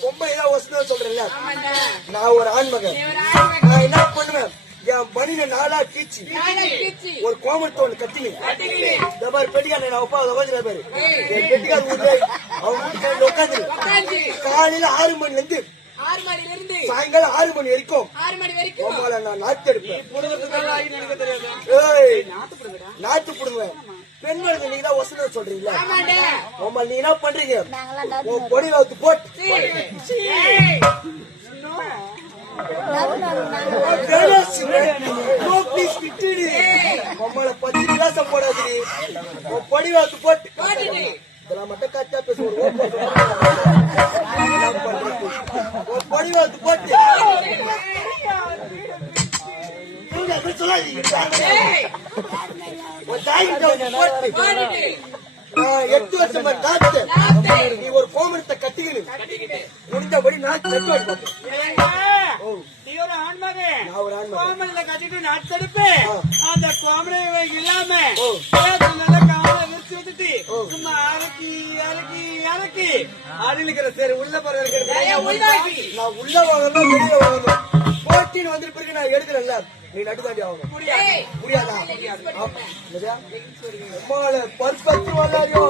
பொம்பை தான் வசனம் சொல்றேன்ல. நான் ஒரு ஆண்மகன். நான் என்ன பண்ணுவேன் என் பணின நாளா கீச்சு நாளா கீச்சு. ஒரு கோமரத்தை ஒண்ணு கட்டிக்கிட்டு. இந்த மாதிரி பெட்டிக்கார நான் அப்பா உட்காந்து பாரு. என் பெட்டிக்கார ஊர்ல அவங்க உட்காந்து. காலையில ஆறு மணில இருந்து மணில சாயங்காலம் ஆறு மணி வரைக்கும் நான் நாத்து எடுப்பேன் எனக்கு தெரியாது ஏய் நாத்து புடுங்கடா. பெண்களுக்கு நீங்க தான் வசனம் சொல்றீங்களா? ஆமாண்டா. உமா நீங்க என்ன பண்றீங்க உன் பொடி போட்டு. பத்து கிளாஸ் போடாது உன் பொடி வாத்து போட்டு. இதெல்லாம் மட்டும் கச்சா பேசுவோம். உன் பொடி போட்டு. சொல்லாதீங்க. எட்டு வருஷமா நாத்து. நீ ஒரு கோமரத்தை கட்டிக்கணும். முடிஞ்சபடி நான் கட்டிட்டு நாட்டெடுப்பு. அந்த கோமலை இல்லாம காவலை விரிச்சு விட்டுட்டு. சும்மா அரைக்கி அரைக்கி அரைக்கி அருளிக்கிற சரி உள்ள போற. நான் உள்ள வாங்கணும் வெளியே வாங்கணும். போட்டின்னு வந்திருக்க பிறகு நான் எடுக்கிறேன்ல. நீ நடுதாண்டி ஆகணும். புரியாதா? உம்மால பர்ஃபெக்ட் வந்தாரியோ